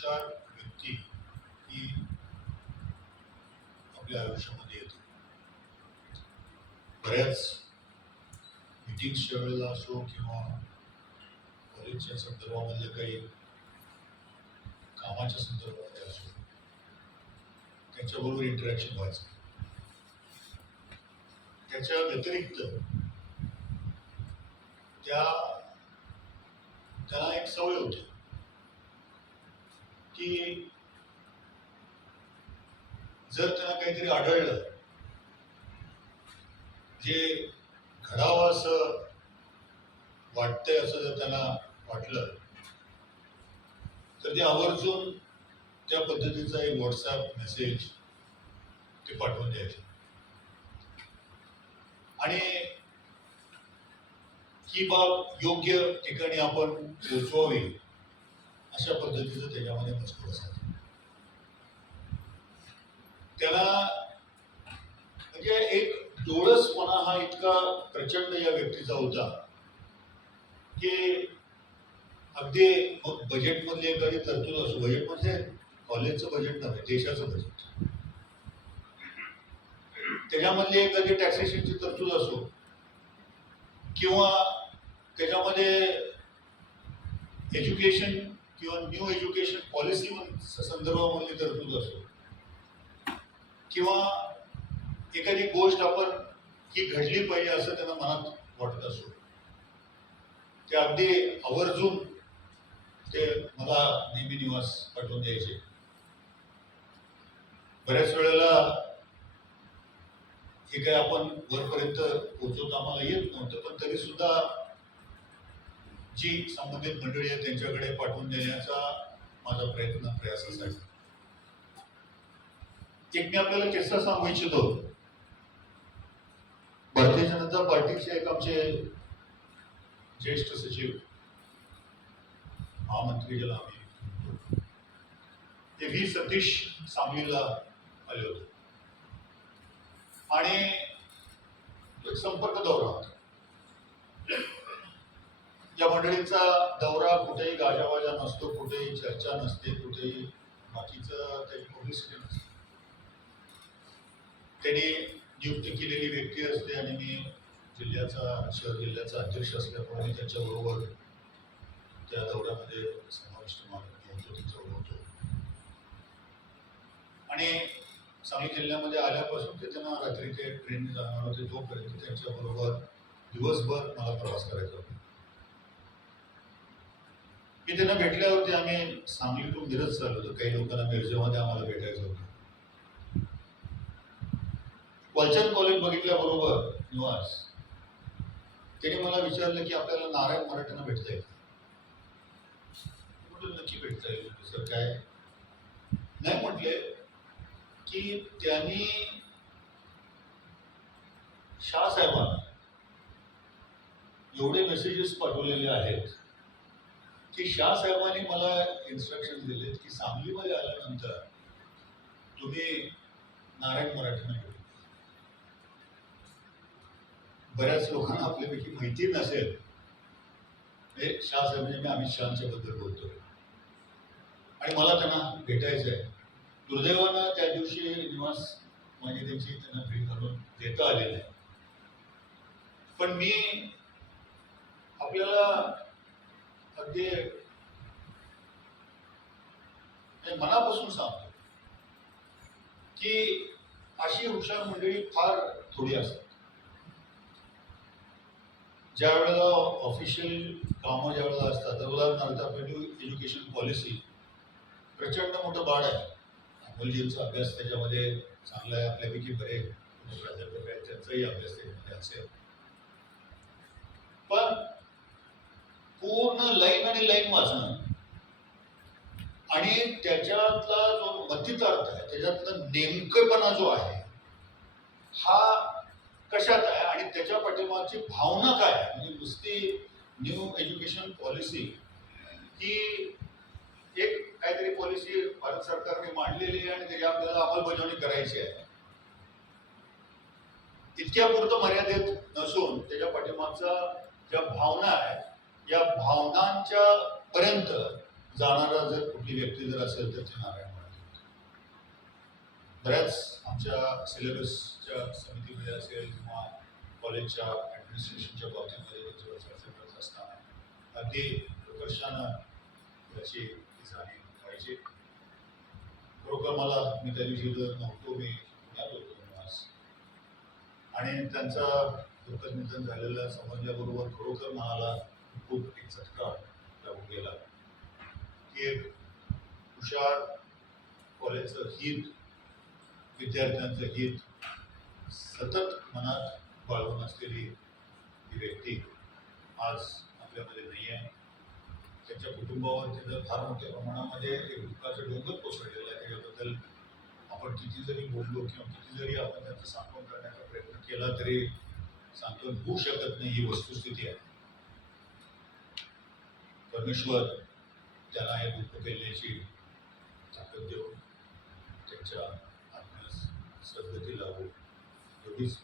हुशार व्यक्ती ही आपल्या आयुष्यामध्ये येते. बऱ्याच मीटिंग्सच्या वेळेला असो किंवा कॉलेजच्या संदर्भामधल्या काही कामाच्या संदर्भामध्ये असो, त्याच्याबरोबर इंटरॅक्शन व्हायचं. त्याच्या व्यतिरिक्त त्याला एक सवय होती की जर त्यांना काहीतरी आढळलं जे घडावं असं वाटतंय असं जर त्यांना वाटलं तर ते आवर्जून त्या पद्धतीचा एक व्हॉट्सॲप मेसेज ते पाठवून द्यायचे. आणि ही बाब योग्य ठिकाणी आपण पोचवावी अशा पद्धतीचं त्याच्यामध्ये मजकूर असायचा. त्याला म्हणजे एक डोळसपणा हा इतका प्रचंड या व्यक्तीचा होता की अगदी बजेटमधली एखादी तरतूद असो, बजेट म्हणजे कॉलेजचं बजेट नव्हे, देशाचं बजेट, त्याच्यामधली एखादी टॅक्सेशनची तरतूद असो किंवा त्याच्यामध्ये एज्युकेशन किंवा न्यू एज्युकेशन पॉलिसी संदर्भामधली तरतूद असो किंवा एखादी गोष्ट आपण ही घडली पाहिजे असं त्यांना मनात वाटत असो, ते अगदी आवर्जून ते मला नेहमी निवास पाठवून द्यायचे. बऱ्याच वेळेला हे काय आपण वरपर्यंत पोहोचवता आम्हाला येत नव्हतं, पण तरी सुद्धा जी संबंधित मंडळी आहे त्यांच्याकडे पाठवून देण्याचा माझा प्रयास असायचा. एक मी आपल्याला किस्सा सांगू इच्छितो. भारतीय जनता पार्टीचे एक आमचे ज्येष्ठ सचिव, महामंत्री ज्याला आम्ही, ते व्ही सतीश सांगलीला आले होते आणि एक संपर्क दौरा होता. या मंडळींचा दौरा कुठेही गाजावाजा नसतो, कुठेही चर्चा नसते, कुठेही बाकीचं काही पब्लिसिटी नसते. त्यांनी नियुक्ती केलेली व्यक्ती असते आणि मी शहर जिल्ह्याचा अध्यक्ष असल्यामुळे मी त्याच्याबरोबर त्या दौऱ्यामध्ये समाविष्ट होतो, तिच्यावर होतो. आणि सांगली जिल्ह्यामध्ये आल्यापासून ते त्यांना रात्री ते ट्रेनने जाणार होते, तोपर्यंत त्यांच्याबरोबर दिवसभर मला प्रवास करायचा होता. मी त्यांना भेटल्यावरती आम्ही सांगली टू मिरज चाललो होतो. काही लोकांना मिरजेमध्ये आम्हाला भेटायचं होतं. वालचंद कॉलेज बघितल्याबरोबर निवास त्याने मला विचारलं की आपल्याला नारायण मराठ्यांना भेटता येईल. म्हटलं नक्की भेटता येईल सर. काय नाही म्हटले की त्यांनी शाहसाहेबांना एवढे मेसेजेस पाठवलेले आहेत की शाहसाहेबांनी मला इन्स्ट्रक्शन दिलेत की सांगलीमध्ये आल्यानंतर तुम्ही नारायण मराठ्यांना भेटू. बऱ्याच लोकांना आपल्यापैकी माहिती नसेल, हे शाहसाहेब म्हणजे मी अमित शहाच्या बद्दल बोलतोय आणि मला त्यांना भेटायचं आहे. दुर्दैवानं त्या दिवशी निवास माझी त्यांची त्यांना भेट घालून देता आलेली आहे. पण मी आपल्याला अगदी मनापासून सांगतो की अशी हुशार मंडळी फार थोडी असतात. ज्या वेळेला ऑफिशियल कामं ज्या वेळेला असतात, उदाहरणार्थ आपली न्यू एज्युकेशन पॉलिसी प्रचंड मोठं बाळ आहे. अमोलजींचा अभ्यास त्याच्यामध्ये चांगला आहे, आपल्यापैकी बरे प्राध्यापक आहेत, त्यांचाही अभ्यास त्याच्यामध्ये असेल. पण पूर्ण लाईन आणि लाईन वाचणं आणि त्याच्यातला जो मतितार्थ आहे, त्याच्यातला नेमकेपणा जो आहे हा कशात आहे आणि त्याच्या पाठीमागची भावना काय आहे. म्हणजे नुसती न्यू एज्युकेशन पॉलिसी ही एक काहीतरी पॉलिसी भारत सरकारने मांडलेली आहे आणि त्याची आपल्याला अंमलबजावणी करायची आहे, इतक्यापुरतं मर्यादित नसून त्याच्या पाठीमागचा ज्या भावना आहे या भावनांच्या पर्यंत जाणारा जर कुठली व्यक्ती जर असेल तर ते नारायण मराठे. बऱ्याच आमच्या सिलेबसच्या समितीमध्ये असेल किंवा कॉलेजच्या ॲडमिनिस्ट्रेशनच्या बाबतीमध्ये त्याच्यावर चर्चा करत असताना अगदी प्रकर्षानं त्याची जाणीव पाहिजे. खरोखर मला मी त्या दिवशी जर नव्हतो, मी पुण्यात होतो निवास, आणि त्यांचा दुःखद निधन झालेलं समजल्याबरोबर खरोखर मनाला खूप एक झटका लागून गेला की एक हुशार कॉलेजचं हित, विद्यार्थ्यांचं हित सतत मनात बाळगून असलेली ही व्यक्ती आज आपल्यामध्ये नाही आहे. त्यांच्या कुटुंबावर त्याचं फार मोठ्या प्रमाणामध्ये एक दुःखाचं डोंगर कोसळलेलं आहे. त्याच्याबद्दल आपण किती जरी बोललो किंवा किती जरी आपण त्यांचं सांत्वन करण्याचा प्रयत्न केला तरी सांत्वन होऊ शकत नाही, ही वस्तुस्थिती आहे. परमेश्वर त्यांना हे दुःख पेलण्याची ताकद देऊन त्यांच्या आत्म्यास सद्गती लावू एवढीच